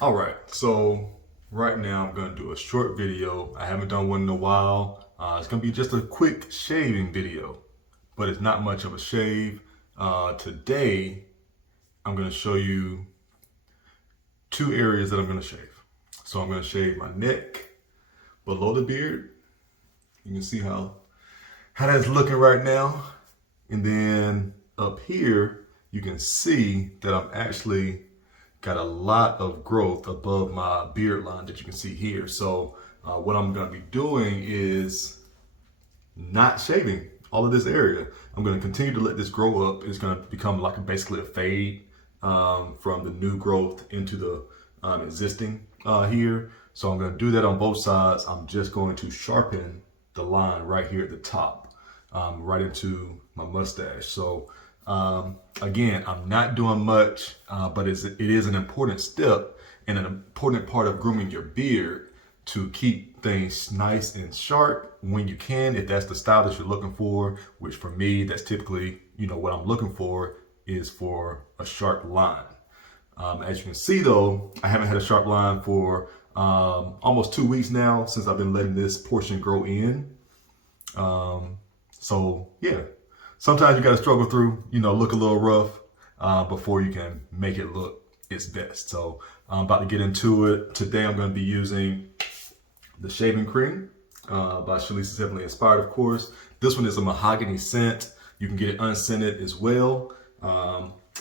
All right, so right now I'm gonna do a short video. I haven't done one in a while. It's gonna be just a quick shaving video, but it's not much of a shave. Today, I'm gonna show you two areas that I'm gonna shave. So I'm gonna shave my neck below the beard. You can see how that's looking right now. And then up here, you can see that I'm actually got a lot of growth above my beard line that you can see here. So what I'm gonna be doing is not shaving all of this area. I'm gonna continue to let this grow up. It's gonna become like basically a fade from the new growth into the existing here. So I'm gonna do that on both sides. I'm just going to sharpen the line right here at the top, right into my mustache. So again, I'm not doing much, but it is an important step and an important part of grooming your beard to keep things nice and sharp when you can, if that's the style that you're looking for, which for me, that's typically, what I'm looking for is for a sharp line. As you can see though, I haven't had a sharp line for almost 2 weeks now since I've been letting this portion grow in. So yeah, sometimes you got to struggle through, look a little rough before you can make it look its best. So I'm about to get into it. Today I'm going to be using the shaving cream by Chalises Heavenly Inspired, of course. This one is a mahogany scent. You can get it unscented as well.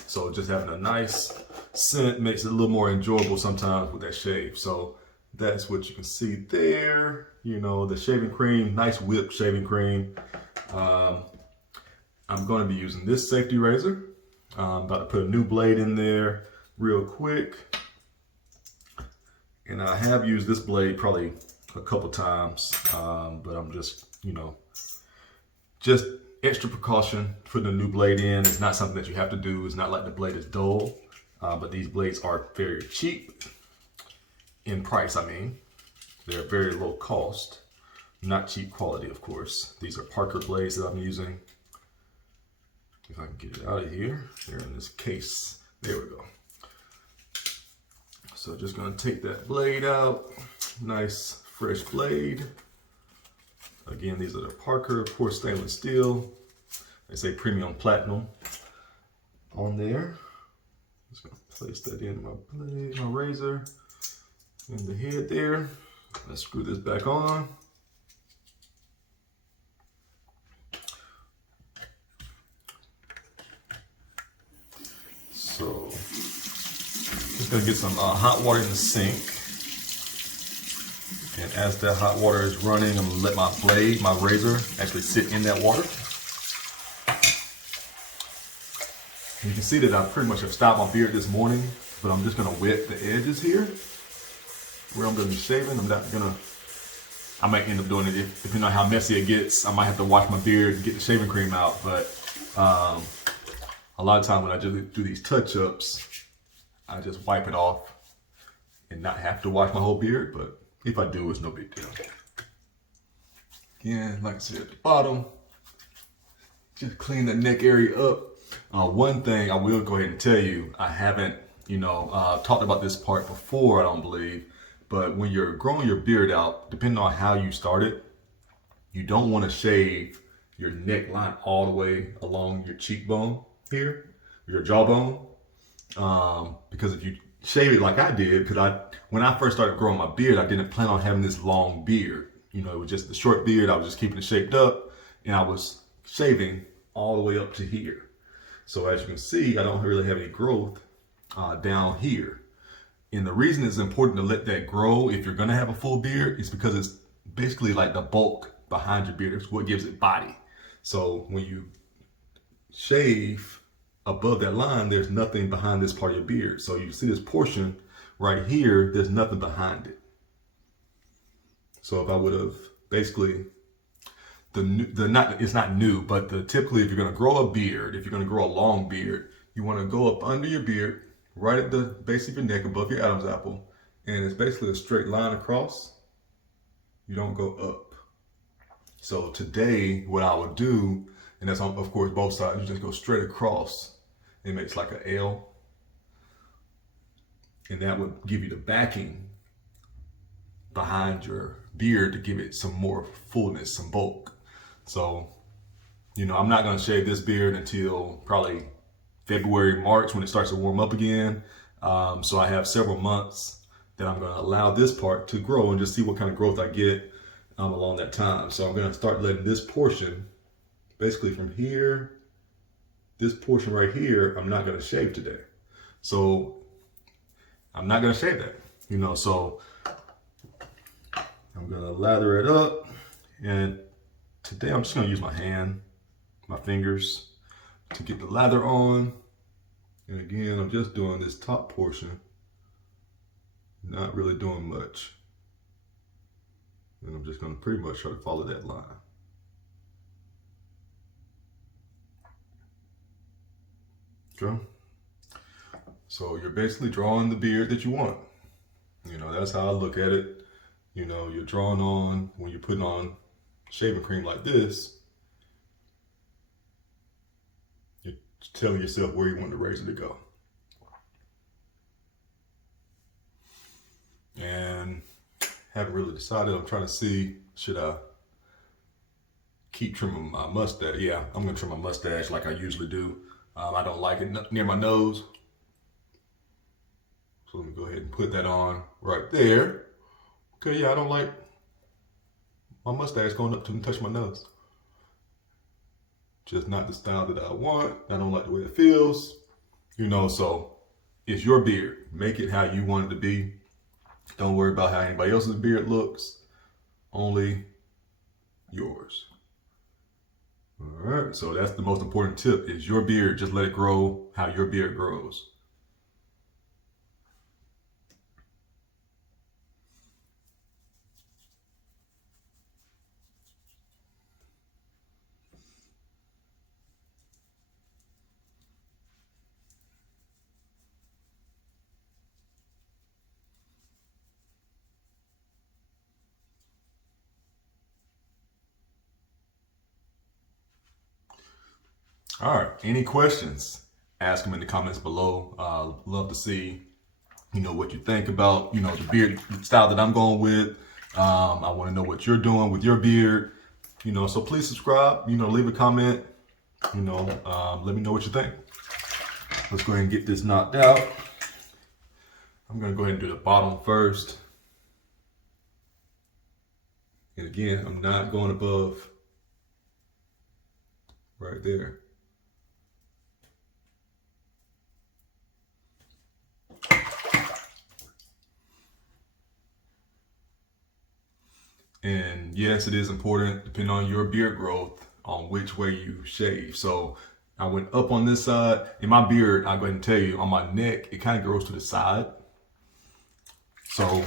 So just having a nice scent makes it a little more enjoyable sometimes with that shave. So that's what you can see there. The shaving cream, nice whipped shaving cream. I'm going to be using this safety razor. I'm about to put a new blade in there real quick. And I have used this blade probably a couple times, but I'm just extra precaution putting a new blade in. It's not something that you have to do. It's not like the blade is dull, but these blades are very cheap in price. I mean, they're very low cost, not cheap quality, of course. These are Parker blades that I'm using. If I can get it out of here, they're in this case. There we go. So just gonna take that blade out. Nice fresh blade. Again, these are the Parker, of course, stainless steel. They say premium platinum on there. Just gonna place that in my blade, my razor, in the head there. Let's screw this back on. So, just gonna get some hot water in the sink. And as that hot water is running, I'm gonna let my blade, my razor, actually sit in that water. You can see that I pretty much have styled my beard this morning, but I'm just gonna wet the edges here where I'm gonna be shaving. I might end up doing it depending on how messy it gets. I might have to wash my beard and get the shaving cream out, but a lot of time when I just do these touch-ups, I just wipe it off and not have to wash my whole beard, but if I do, it's no big deal. Again, like I said at the bottom, just clean the neck area up. One thing I will go ahead and tell you, I haven't, talked about this part before, I don't believe, but when you're growing your beard out, depending on how you start it, you don't want to shave your neckline all the way along your cheekbone here, your jawbone, because if you shave it like I did, because when I first started growing my beard, I didn't plan on having this long beard. It was just the short beard. I was just keeping it shaped up, and I was shaving all the way up to here. So as you can see, I don't really have any growth down here. And the reason it's important to let that grow if you're gonna have a full beard is because it's basically like the bulk behind your beard. It's what gives it body. So when you shave above that line, there's nothing behind this part of your beard. So you see this portion right here, there's nothing behind it. So if I would have basically, it's not new, but typically if you're gonna grow a beard, if you're gonna grow a long beard, you wanna go up under your beard, right at the base of your neck above your Adam's apple. And it's basically a straight line across. You don't go up. So today, what I would do, and that's on, of course, both sides, you just go straight across. It makes like an L. And that would give you the backing behind your beard to give it some more fullness, some bulk. So, I'm not gonna shave this beard until probably February, March, when it starts to warm up again. So I have several months that I'm gonna allow this part to grow and just see what kind of growth I get along that time. So I'm gonna start letting this portion, basically from here, this portion right here, I'm not gonna shave today. So I'm not gonna shave that, so I'm gonna lather it up. And today I'm just gonna use my fingers to get the lather on. And again, I'm just doing this top portion, not really doing much. And I'm just gonna pretty much try to follow that line. Okay. So you're basically drawing the beard that you want. That's how I look at it. You're drawing on, when you're putting on shaving cream like this, you're telling yourself where you want the razor to go. And haven't really decided. I'm trying to see, should I keep trimming my mustache? Yeah, I'm gonna trim my mustache like I usually do. I don't like it near my nose. So let me go ahead and put that on right there. Okay, yeah, I don't like my mustache going up to touch my nose. Just not the style that I want. I don't like the way it feels. So it's your beard. Make it how you want it to be. Don't worry about how anybody else's beard looks. Only yours. All right, so that's the most important tip, is your beard. Just let it grow how your beard grows. All right, any questions? Ask them in the comments below. Love to see, what you think about, the beard style that I'm going with. I want to know what you're doing with your beard, so please subscribe, leave a comment, let me know what you think. Let's go ahead and get this knocked out. I'm going to go ahead and do the bottom first. And again, I'm not going above right there. And yes, it is important, depending on your beard growth, on which way you shave. So I went up on this side. In my beard, I'll go ahead and tell you, on my neck, it kind of grows to the side. So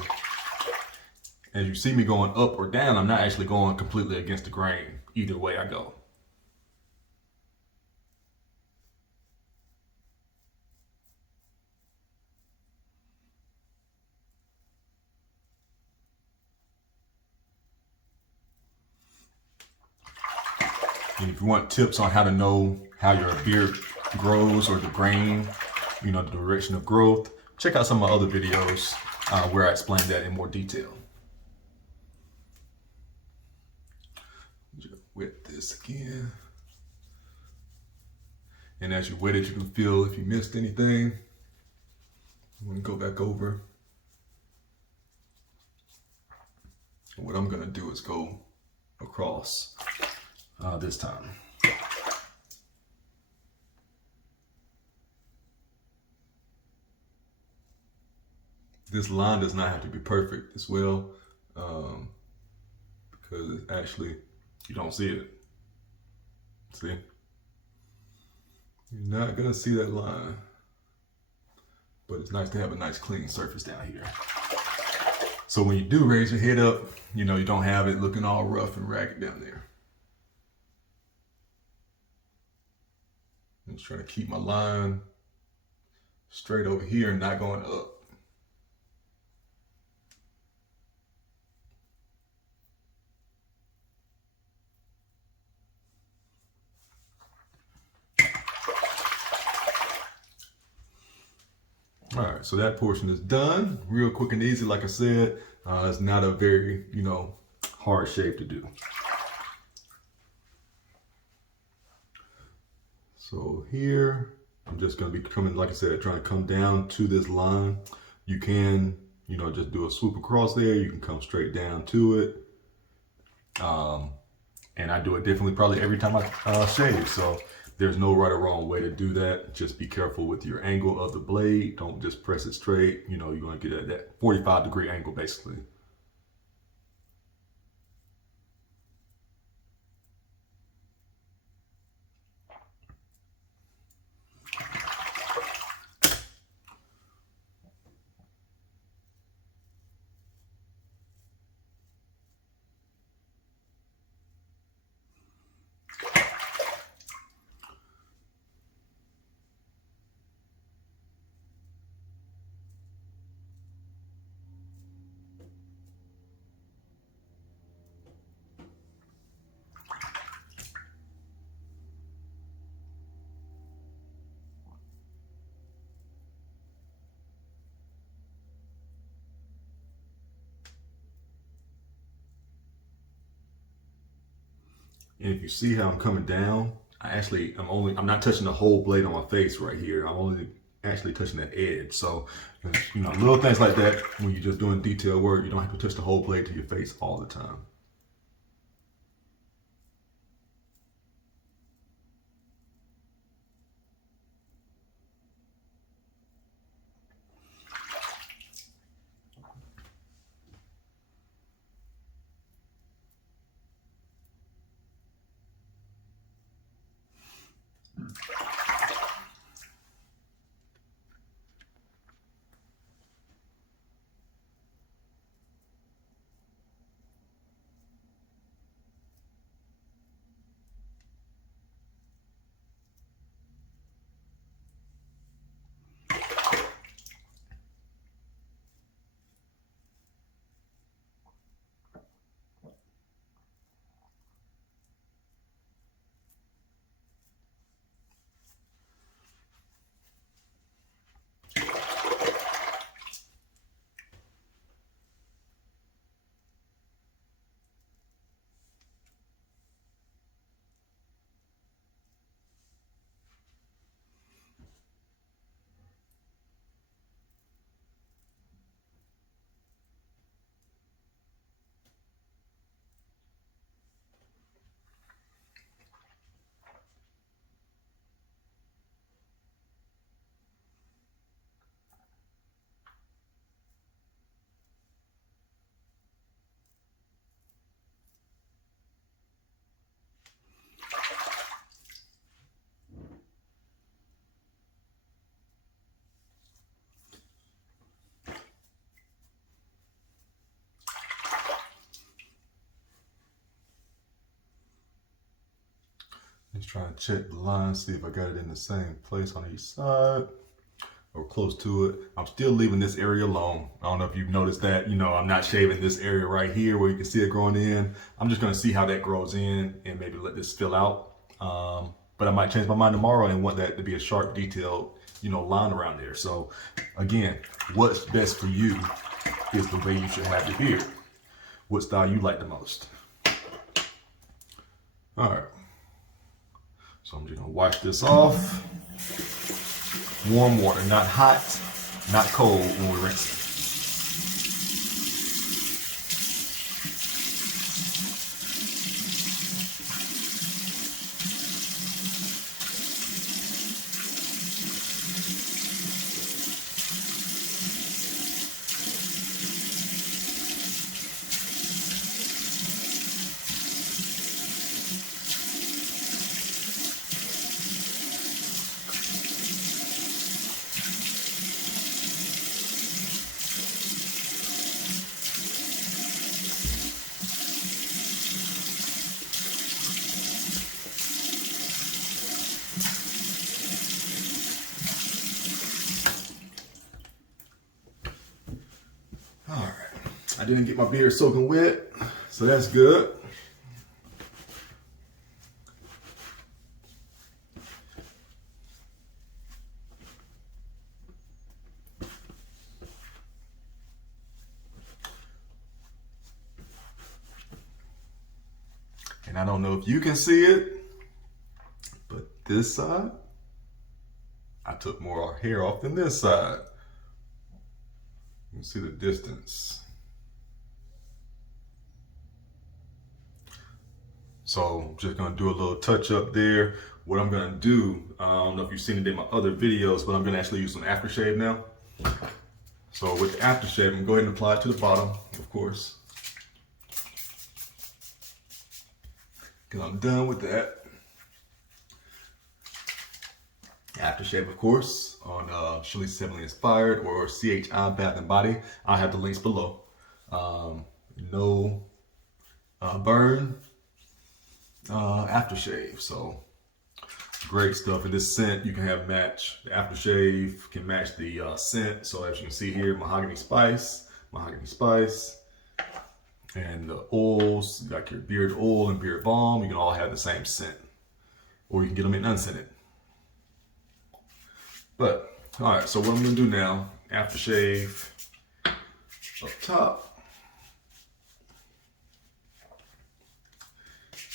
as you see me going up or down, I'm not actually going completely against the grain either way I go. And if you want tips on how to know how your beard grows or the grain, the direction of growth, check out some of my other videos where I explain that in more detail. Just wet this again. And as you wet it, you can feel if you missed anything. I'm gonna go back over. And what I'm gonna do is go across this time. This line does not have to be perfect as well, because it actually, you don't see it. See? You're not gonna see that line, but it's nice to have a nice clean surface down here. So when you do raise your head up, you don't have it looking all rough and ragged down there. I'm just trying to keep my line straight over here and not going up. All right, so that portion is done. Real quick and easy, like I said. It's not a very, hard shave to do. So here, I'm just gonna be coming, like I said, trying to come down to this line. You can, just do a swoop across there. You can come straight down to it. And I do it differently probably every time I shave. So there's no right or wrong way to do that. Just be careful with your angle of the blade. Don't just press it straight. You're gonna get at that 45-degree angle basically. And if you see how I'm coming down, I'm not touching the whole blade on my face right here. I'm only actually touching that edge. So, little things like that, when you're just doing detail work, you don't have to touch the whole blade to your face all the time. Just trying to check the line, see if I got it in the same place on each side or close to it. I'm still leaving this area alone. I don't know if you've noticed that, I'm not shaving this area right here where you can see it growing in. I'm just gonna see how that grows in and maybe let this fill out. But I might change my mind tomorrow and want that to be a sharp, detailed, line around there. So again, what's best for you is the way you should have the beard. What style you like the most. All right. So I'm just gonna wash this off. Warm water, not hot, not cold when we rinse it. I didn't get my beard soaking wet, so that's good. I don't know if you can see it, but this side, I took more hair off than this side. You can see the distance. So I'm just gonna do a little touch up there. What I'm gonna do, I don't know if you've seen it in my other videos, but I'm gonna actually use some aftershave now. So with the aftershave, I'm gonna go ahead and apply it to the bottom, of course. Because I'm done with that. Aftershave, of course, on Chalises Heavenly Inspired or CHI Bath and Body. I'll have the links below. No burn aftershave. So great stuff. And this scent you can have match. The aftershave can match the scent. So as you can see here, mahogany spice, and the oils, like your beard oil and beard balm, you can all have the same scent. Or you can get them in unscented. But, all right, so what I'm gonna do now, aftershave up top.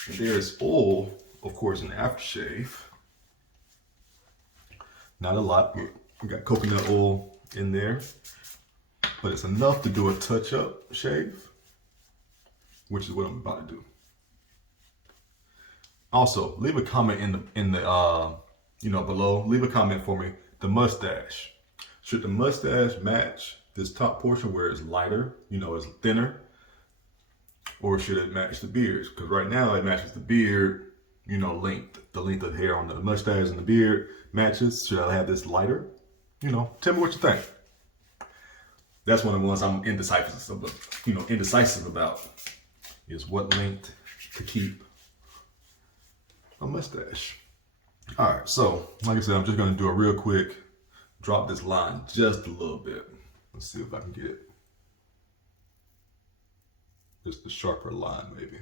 And there's oil, of course, in aftershave. Not a lot, we got coconut oil in there, but it's enough to do a touch-up shave, which is what I'm about to do. Also, leave a comment in the below. Leave a comment for me. The mustache. Should the mustache match this top portion where it's lighter, it's thinner, or should it match the beards? Because right now it matches the beard, length. The length of hair on the mustache and the beard matches. Should I have this lighter? Tell me what you think. That's one of the ones I'm indecisive about, is what length to keep a mustache. All right, so like I said, I'm just gonna do a real quick, drop this line just a little bit. Let's see if I can get it. Just the sharper line, maybe.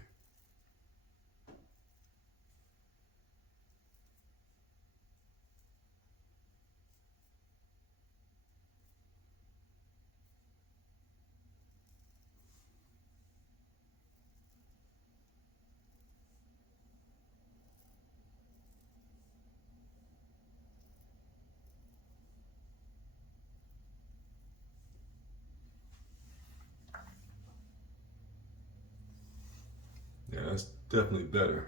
Yeah, that's definitely better.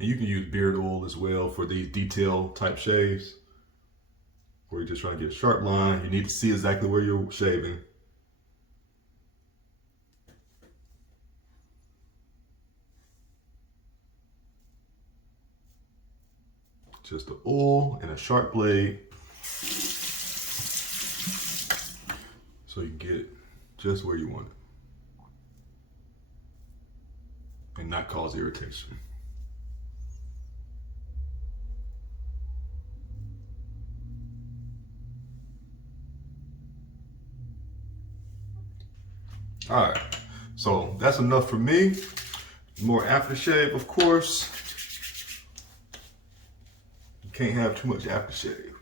And you can use beard oil as well for these detail type shaves, where you're just trying to get a sharp line. You need to see exactly where you're shaving. Just the oil and a sharp blade, so you can get it just where you want it and not cause irritation. All right, so that's enough for me. More aftershave, of course. You can't have too much aftershave.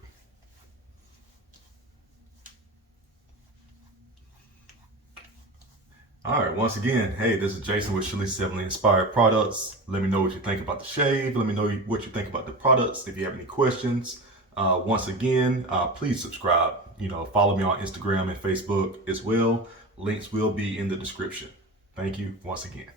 All right, once again, hey, this is Jason with Chalises Heavenly Inspired Products. Let me know what you think about the shave. Let me know what you think about the products. If you have any questions, once again, please subscribe. Follow me on Instagram and Facebook as well. Links will be in the description. Thank you once again.